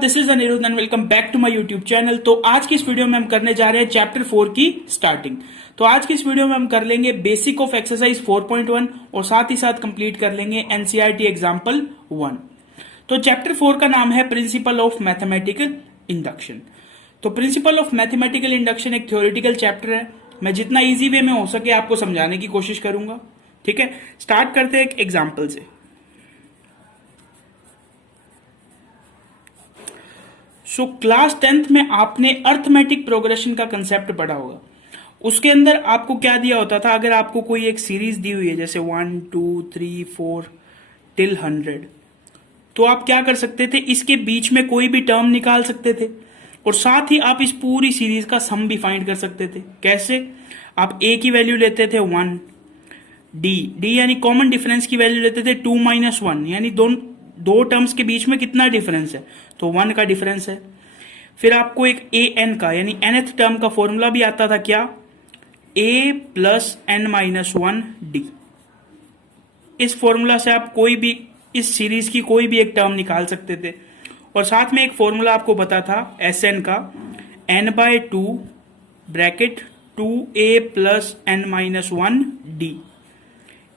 This is Anirudh and welcome back to my YouTube channel. तो आज की इस वीडियो में हम करने जा रहे हैं चैप्टर 4 की स्टार्टिंग। तो आज की इस वीडियो में हम कर लेंगे बेसिक ऑफ एक्सरसाइज 4.1 और साथ ही साथ कंप्लीट कर लेंगे एनसीईआरटी एग्जाम्पल 1। तो चैप्टर 4 का नाम है प्रिंसिपल ऑफ मैथमेटिकल इंडक्शन। तो प्रिंसिपल ऑफ मैथमेटिकल इंडक्शन एक थ्योरेटिकल चैप्टर है। मैं जितना इजी वे में हो सके आपको समझाने की कोशिश करूंगा। ठीक है, स्टार्ट करते हैं एक एग्जाम्पल से। सो क्लास 10th में आपने अर्थमेटिक प्रोग्रेशन का कंसेप्ट पढ़ा होगा। उसके अंदर आपको क्या दिया होता था, अगर आपको कोई एक सीरीज दी हुई है जैसे 1 2 3 4 टिल 100, तो आप क्या कर सकते थे, इसके बीच में कोई भी टर्म निकाल सकते थे और साथ ही आप इस पूरी सीरीज का सम भी फाइंड कर सकते थे। कैसे? आप a की वैल्यू लेते थे 1, d यानी कॉमन डिफरेंस की वैल्यू लेते थे 2 - 1, यानी दो टर्म्स के बीच में कितना डिफरेंस है, तो 1 का डिफरेंस है। फिर आपको एक a n का यानी nth टर्म का फॉर्मूला भी आता था, क्या? a + n - 1 d। इस फॉर्मूला से आप कोई भी इस सीरीज की कोई भी एक टर्म निकाल सकते थे। और साथ में एक फॉर्मूला आपको पता था Sn का, n/2 bracket 2a + n - 1 d।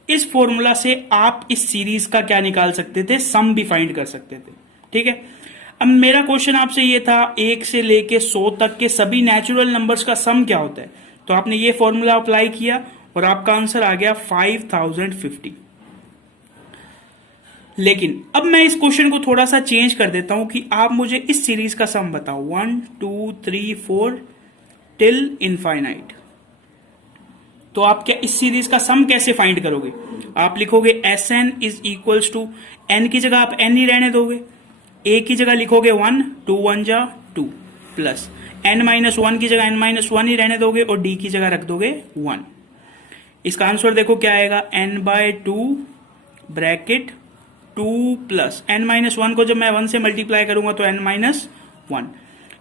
इस फॉर्मूला से आप इस सीरीज का क्या निकाल सकते थे, सम भी फाइंड कर सकते थे। ठीक है, अब मेरा क्वेश्चन आपसे ये था 1 से लेके 100 तक के सभी नेचुरल नंबर्स का सम क्या होता है। तो आपने ये फॉर्मूला अप्लाई किया और आपका आंसर आ गया 5050। लेकिन अब मैं इस क्वेश्चन को थोड़ा सा चेंज कर देता हूं कि आप मुझे इस सीरीज का सम बताओ 1 2 3 4 टिल इनफाइनाइट। तो आप क्या इस सीरीज का सम कैसे फाइंड करोगे? आप लिखोगे Sn = n की जगह आप n ही रहने दोगे, a की जगह लिखोगे 1, 2 1 जा 2 प्लस n - 1 की जगह n - 1 ही रहने दोगे और d की जगह रख दोगे 1। इसका आंसर देखो क्या आएगा, n/2 ब्रैकेट 2 प्लस n - 1 को जब मैं 1 से मल्टीप्लाई करूंगा तो n - 1,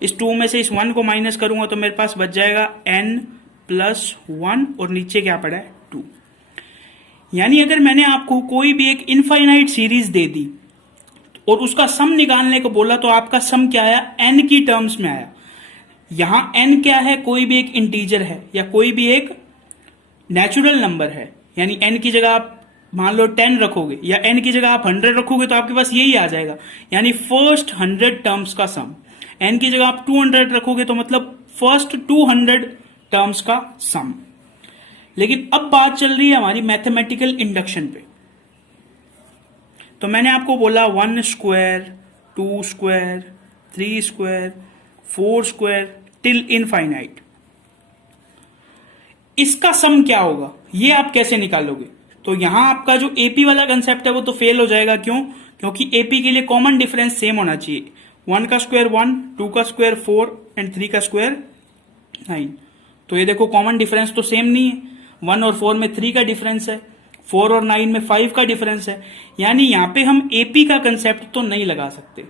इस 2 में से इस 1 को माइनस करूंगा तो मेरे पास बच जाएगा n + 1 और नीचे क्या पड़ा है 2। यानी अगर मैंने आपको कोई भी एक इनफाइनाइट सीरीज दे दी और उसका सम निकालने को बोला तो आपका सम क्या आया, n की टर्म्स में आया। यहां n क्या है, कोई भी एक इंटीजर है या कोई भी एक नेचुरल नंबर है। यानी n की जगह आप मान लो 10 रखोगे या n की जगह आप 100 रखोगे तो आपके पास यही आ जाएगा, यानी फर्स्ट 100 टर्म्स का सम। n की जगह आप 200 रखोगे तो मतलब फर्स्ट 200 टर्म्स का सम। लेकिन अब बात चल रही है हमारी मैथमेटिकल इंडक्शन पे। तो मैंने आपको बोला 1 square 2 square 3 square 4 square till infinite. इसका सम क्या होगा, ये आप कैसे निकालोगे? तो यहां आपका जो एपी वाला कंसेप्ट है वो तो फेल हो जाएगा। क्यों? क्योंकि एपी के लिए कॉमन डिफरेंस सेम होना चाहिए। 1 का स्क्वायर 1, 2 का स्क्वायर 4 एंड 3 का स्क्वायर 9। तो ये देखो कॉमन डिफरेंस तो सेम नहीं है। 1 और 4 में 3 का डिफरेंस है, 4 और 9 में 5 का डिफरेंस है। यानी यहां पे हम एपी का कंसेप्ट तो नहीं लगा सकते।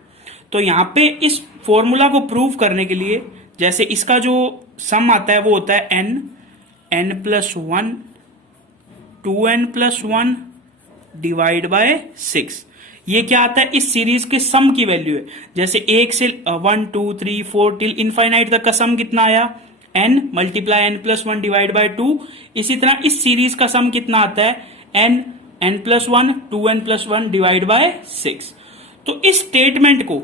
तो यहां पे इस फॉर्मूला को प्रूव करने के लिए, जैसे इसका जो सम आता है वो होता है n + 1 2n + 1 डिवाइड बाय 6। ये क्या आता है, इस सीरीज के सम की वैल्यू है। जैसे 1 से 1 2 3 4 टिल इनफाइनाइट तक का सम कितना आया, n × n + 1 डिवाइड बाय 2। इसी तरह इस सीरीज का सम कितना आता है, n + 1 2n + 1 डिवाइड बाय 6। तो इस स्टेटमेंट को,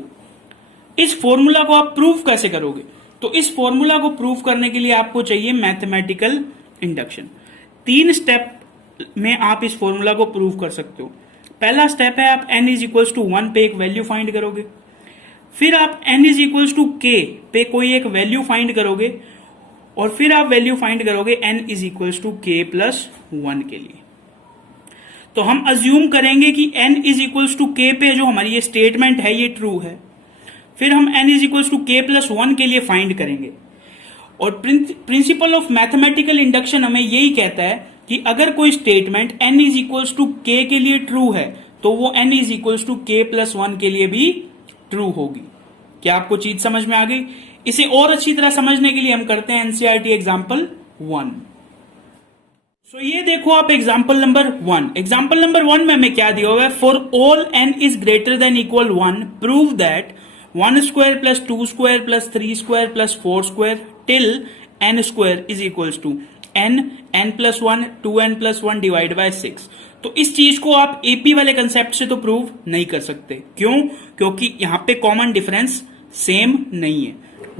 इस फॉर्मूला को आप प्रूव कैसे करोगे? तो इस फॉर्मूला को प्रूव करने के लिए आपको चाहिए मैथमेटिकल इंडक्शन। 3 स्टेप में आप इस फॉर्मूला को प्रूव कर सकते हो। पहला स्टेप है आप n = 1 पे एक वैल्यू फाइंड करोगे। फिर आप n = k पे कोई एक वैल्यू फाइंड करोगे और फिर आप वैल्यू फाइंड करोगे n = k + 1 के लिए। तो हम अज्यूम करेंगे कि n = k पे जो हमारी ये स्टेटमेंट है ये ट्रू है। फिर हम n = k + 1 के लिए फाइंड करेंगे। और प्रिंसिपल ऑफ मैथमेटिकल इंडक्शन हमें यही कहता है कि अगर कोई स्टेटमेंट n = k के लिए ट्रू है तो वो n = k + 1 के लिए भी ट्रू होगी। क्या आपको चीज समझ में आ गई? इसे और अच्छी तरह समझने के लिए हम करते हैं एनसीईआरटी एग्जाम्पल 1। सो ये देखो आप एग्जाम्पल नंबर 1। एग्जाम्पल नंबर 1 में हमें क्या दिया हुआ है, for all n is greater than equal 1 prove that 1 square plus 2 square plus 3 square plus 4 square till n square is equals to n plus 1 2n plus 1 divide by 6। तो इस चीज को आप एपी वाले कंसेप्ट से तो प्रूव नहीं कर सकते। क्यों? क्योंकि यहां पे कॉमन डिफरेंस सेम नहीं है।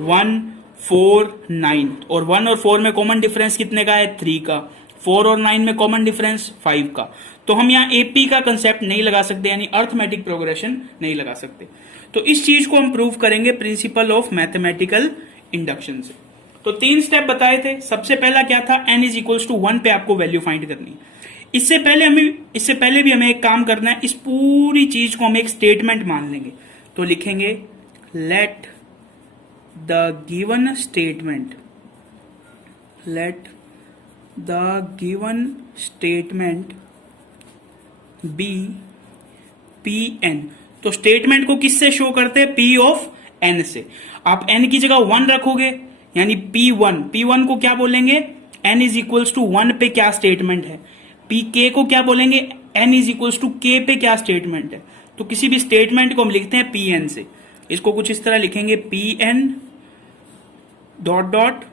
1 4 9 और 1 और 4 में कॉमन डिफरेंस कितने का है? 3 का। 4 और 9 में कॉमन डिफरेंस 5 का। तो हम यहाँ एपी का कंसेप्ट नहीं लगा सकते, यानी अर्थमेटिक प्रोग्रेशन नहीं लगा सकते। तो इस चीज को हम प्रूव करेंगे प्रिंसिपल ऑफ मैथमेटिकल इंडक्शन से। तो 3 स्टेप बताए थे। सबसे पहला क्या था? n इज इक्वल्स टू 1 पे आपको वैल्यू फाइंड करनी है। इससे पहले भी हमें एक काम करना है। इस पूरी चीज को हम एक स्टेटमेंट मान लेंगे। तो लिखेंगे let the given statement be P n. तो स्टेटमेंट को किससे शो करते हैं? पी ऑफ एन से। आप एन की जगह 1 रखोगे यानी P1 को क्या बोलेंगे? n इज इक्वल्स टू 1 पे क्या स्टेटमेंट है। Pk को क्या बोलेंगे? n is equals to k पे क्या स्टेटमेंट है। तो किसी भी स्टेटमेंट को हम लिखते हैं Pn से। इसको कुछ इस तरह लिखेंगे Pn dot dot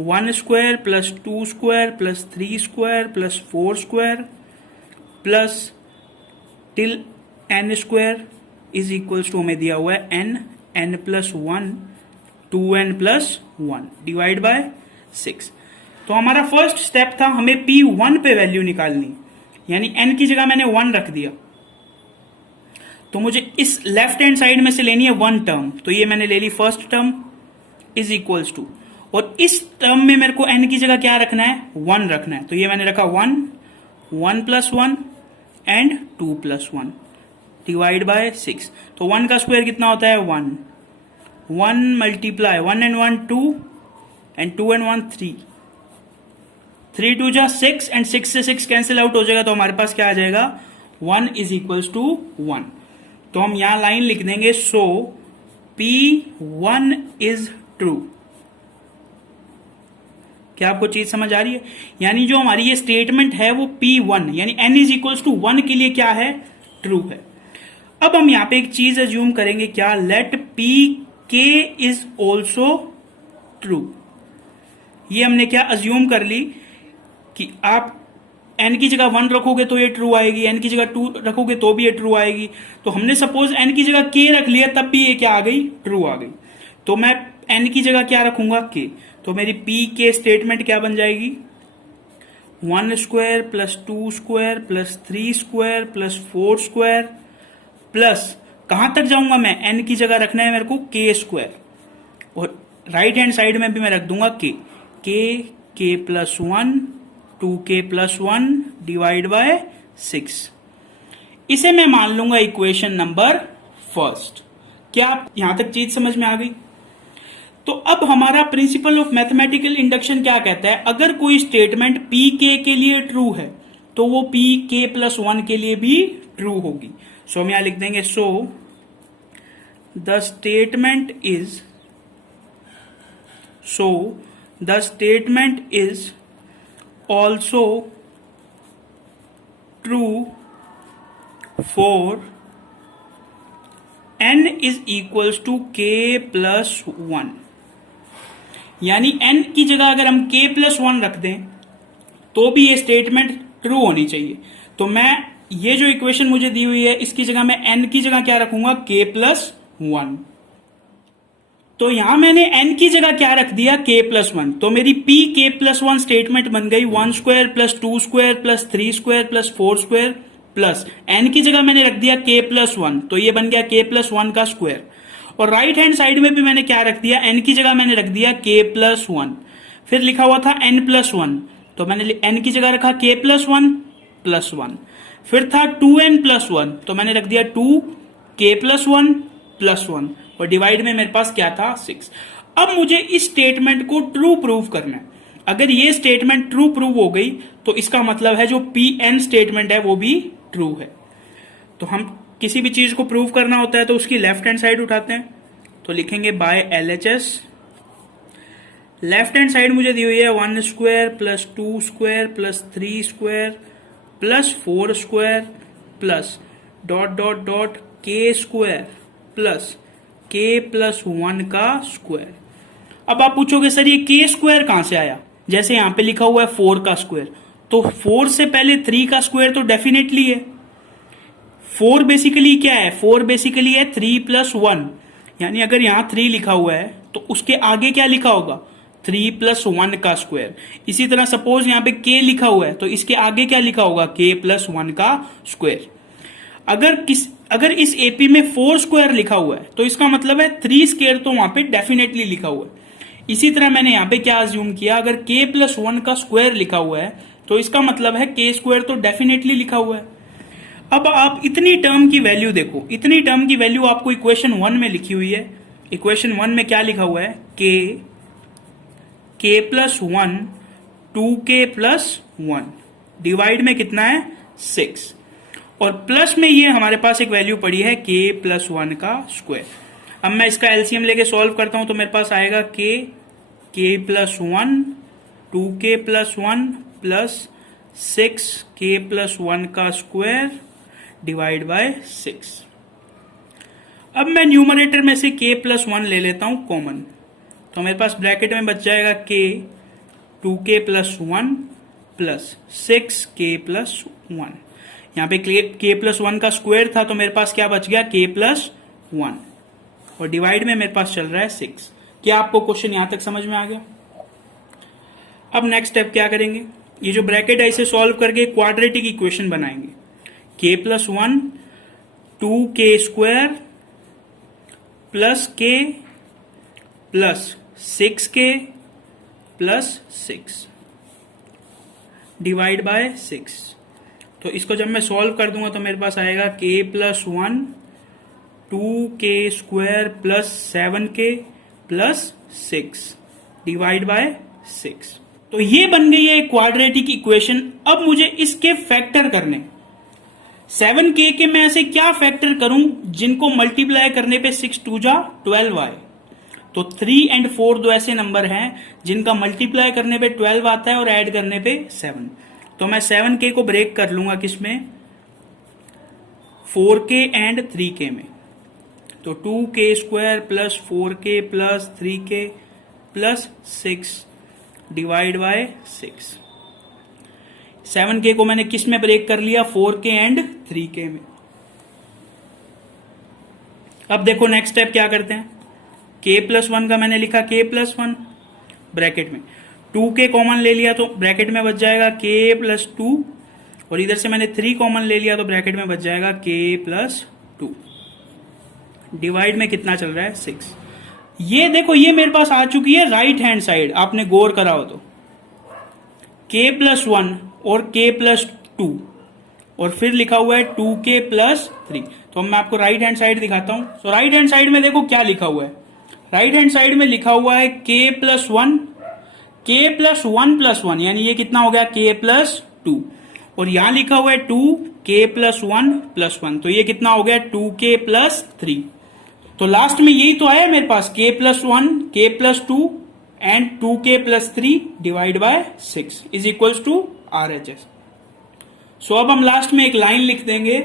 1 square plus 2 square plus 3 square plus 4 square plus till n square is equals to हमें दिया हुआ है n plus 1 2n plus 1 divide by 6। तो हमारा फर्स्ट स्टेप था, हमें P1 पे वैल्यू निकालनी, यानी n की जगह मैंने 1 रख दिया। तो मुझे इस लेफ्ट हैंड साइड में से लेनी है 1 टर्म। तो ये मैंने ले ली first term is equals to, और इस टर्म में मेरे को n की जगह क्या रखना है? 1 रखना है। तो ये मैंने रखा 1 plus 1 and 2 plus 1 divide by 6। तो 1 का स्क्वायर कितना होता है? 1 मल्टीप्लाई 1 and 1 2 and 2 and 1 3 3 2 जा 6 एंड 6 से 6 कैंसिल आउट हो जाएगा। तो हमारे पास क्या आ जाएगा? 1 इज इक्वल्स टू 1। तो हम यहां लाइन लिख देंगे सो P1 इज ट्रू। क्या आपको चीज समझ आ रही है? यानी जो हमारी ये स्टेटमेंट है वो P1 यानी n इज इक्वल्स टू 1 के लिए क्या है? ट्रू है। अब हम यहां पे एक चीज अज्यूम करेंगे, क्या? Let Pk is also true. ये हमने क्या अज्यूम कर ली कि आप n की जगह 1 रखोगे तो ये ट्रू आएगी, n की जगह 2 रखोगे तो भी ये ट्रू आएगी। तो हमने सपोज n की जगह k रख लिया, तब भी ये क्या आ गई? ट्रू आ गई। तो मैं n की जगह क्या रखूंगा? k। तो मेरी Pk स्टेटमेंट क्या बन जाएगी? 1 square plus 2 square plus 3 square plus 4 square plus कहां तक जाऊंगा मैं? n की जगह रखना है मेरे को k स्क्वायर, और राइट हैंड साइड में भी मैं रख दूंगा k plus 1 2k plus 1 divide by 6। इसे मैं मान लूंगा इक्वेशन नंबर फर्स्ट। क्या आप यहां तक चीज समझ में आ गई? तो अब हमारा प्रिंसिपल ऑफ मैथमेटिकल इंडक्शन क्या कहता है? अगर कोई स्टेटमेंट Pk के लिए ट्रू है तो वो Pk प्लस 1 के लिए भी ट्रू होगी। सो हम यहां लिख देंगे so the statement is also true for n is equals to k plus 1। यानी n की जगह अगर हम k प्लस 1 रख दें तो भी ये स्टेटमेंट ट्रू होनी चाहिए। तो मैं ये जो इक्वेशन मुझे दी हुई है इसकी जगह मैं n की जगह क्या रखूंगा? k plus 1। तो यहां मैंने n की जगह क्या रख दिया? k plus 1। तो मेरी Pk प्लस 1 स्टेटमेंट बन गई 1 square plus 2 square plus 3 square plus 4 square plus n की जगह मैंने रख दिया k प्लस 1। तो ये बन गया k प्लस 1 का स्क्वायर। और राइट हैंड साइड में भी मैंने क्या रख दिया? n की जगह मैंने रख दिया k प्लस 1। फिर लिखा हुआ था n प्लस 1, तो मैंने n की जगह रखा k प्लस 1 प्लस 1। फिर था 2n प्लस 1, तो मैंने रख दिया 2k प्लस 1 प्लस 1, और डिवाइड में मेरे पास क्या था? 6। अब मुझे इस स्टेटमेंट को ट्रू प्रूव करना है। अगर ये स्टेटमेंट ट्रू प्रूव हो गई तो इसका मतलब है जो Pn स्टेटमेंट है वो भी ट्रू है। तो हम किसी भी चीज को प्रूव करना होता है तो उसकी लेफ्ट हैंड साइड उठाते हैं। तो लिखेंगे by LHS। Left hand side मुझे दी हुई है 1 square plus 2 square plus 3 square plus 4 square plus dot dot dot k square plus k plus 1 का स्क्वायर। अब आप पूछोगे सर ये के स्क्वायर कहां से आया, जैसे यहां पे लिखा हुआ है 4 का स्क्वायर, तो 4 से पहले 3 का स्क्वायर तो डेफिनेटली है। 4 बेसिकली क्या है, 4 बेसिकली है 3 प्लस 1, यानी अगर यहां 3 लिखा हुआ है तो उसके आगे क्या लिखा होगा, 3 प्लस 1 का स्क्वायर। इसी तरह सपोज यहां पे k लिखा हुआ है तो इसके आगे क्या लिखा होगा, k प्लस 1 का स्क्वायर। अगर इस एपी में 4 स्क्वायर लिखा हुआ है तो इसका मतलब है 3 स्क्वायर तो वहां पे डेफिनेटली लिखा हुआ है। इसी तरह मैंने यहां पे क्या अज्यूम किया, अगर k प्लस 1 का स्क्वायर लिखा हुआ है तो इसका मतलब है k स्क्वायर तो डेफिनेटली लिखा हुआ है। अब आप इतनी टर्म की वैल्यू देखो, इतनी टर्म की वैल्यू आपको इक्वेशन 1 में लिखी हुई है। इक्वेशन 1 में क्या लिखा हुआ है, k plus 1 2k plus 1 divide में कितना है 6, और प्लस में ये हमारे पास एक वैल्यू पड़ी है k प्लस 1 का स्क्वायर। अब मैं इसका एलसीएम लेके सॉल्व करता हूं तो मेरे पास आएगा k plus 1 2k plus 1 plus 6k plus 1 का स्क्वायर डिवाइड बाय 6। अब मैं न्यूमरेटर में से k प्लस 1 ले लेता हूं कॉमन, तो मेरे पास ब्रैकेट में बच जाएगा k 2k plus 1 plus 6k plus 1। यहाँ पे k प्लस 1 का स्क्वायर था तो मेरे पास क्या बच गया, k प्लस 1, और डिवाइड में मेरे पास चल रहा है 6। क्या आपको क्वेश्चन यहां तक समझ में आ गया? अब नेक्स्ट स्टेप क्या करेंगे, ये जो ब्रैकेट है इसे सॉल्व करके क्वाड्रेटिक इक्वेशन बनाएंगे। k plus 1 2k square plus k plus 6k plus 6 divide by 6। तो इसको जब मैं सॉल्व कर दूंगा तो मेरे पास आएगा k plus 1 2k square plus 7k plus 6 divide by 6। तो ये बन गई है क्वाड्रेटिक इक्वेशन। अब मुझे इसके फैक्टर करने, 7k के मैं ऐसे क्या फैक्टर करूं जिनको मल्टीप्लाई करने पे 6 2 जा 12 आए। तो 3 और 4 दो ऐसे नंबर हैं जिनका मल्टीप्लाई करने पे 12 आता है और ऐड करने पे 7। तो मैं 7k को ब्रेक कर लूंगा किसमें, 4k एंड 3k में। तो 2k square plus 4k plus 3k plus 6 divide by 6। 7k को मैंने किस में ब्रेक कर लिया, 4k एंड 3k में। अब देखो नेक्स्ट स्टेप क्या करते हैं, k प्लस 1 का मैंने लिखा k प्लस 1 ब्रैकेट में, 2k कॉमन ले लिया तो ब्रैकेट में बच जाएगा k प्लस 2, और इधर से मैंने 3 कॉमन ले लिया तो ब्रैकेट में बच जाएगा k प्लस 2 डिवाइड में कितना चल रहा है 6। ये देखो ये मेरे पास आ चुकी है राइट हैंड साइड, आपने गौर करा हो तो k प्लस 1 और k प्लस 2 और फिर लिखा हुआ है 2k प्लस 3। तो मैं आपको राइट हैंड साइड दिखाता हूं। तो राइट हैंड साइड में देखो क्या लिखा हुआ है, राइट हैंड साइड में लिखा हुआ है k plus 1 k plus 1 plus 1, यानी ये कितना हो गया k प्लस 2, और यहां लिखा हुआ है 2k प्लस 1 प्लस 1, तो ये कितना हो गया 2k प्लस 3। तो लास्ट में यही तो आया मेरे पास, k plus 1 k plus 2 and 2k plus 3 divide by 6 is equals to RHS। So अब हम लास्ट में एक लाइन लिख देंगे,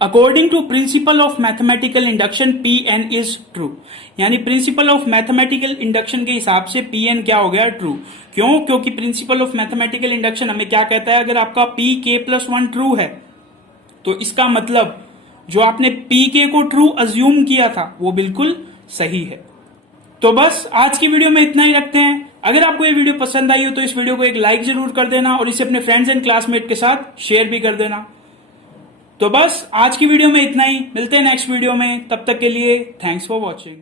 according to principle of mathematical induction Pn is true, यानी प्रिंसिपल ऑफ मैथमेटिकल इंडक्शन के हिसाब से Pn क्या हो गया, ट्रू। क्यों? क्योंकि प्रिंसिपल ऑफ मैथमेटिकल इंडक्शन हमें क्या कहता है, अगर आपका Pk प्लस 1 ट्रू है तो इसका मतलब जो आपने Pk को ट्रू अज्यूम किया था वो बिल्कुल सही है। तो बस आज की वीडियो में इतना ही रखते हैं। अगर आपको ये वीडियो पसंद आई हो तो इस वीडियो को एक लाइक जरूर कर देना और इसे अपने फ्रेंड्स एंड क्लासमेट के साथ शेयर भी कर देना। तो बस आज की वीडियो में इतना ही, मिलते हैं नेक्स्ट वीडियो में, तब तक के लिए थैंक्स फॉर वॉचिंग।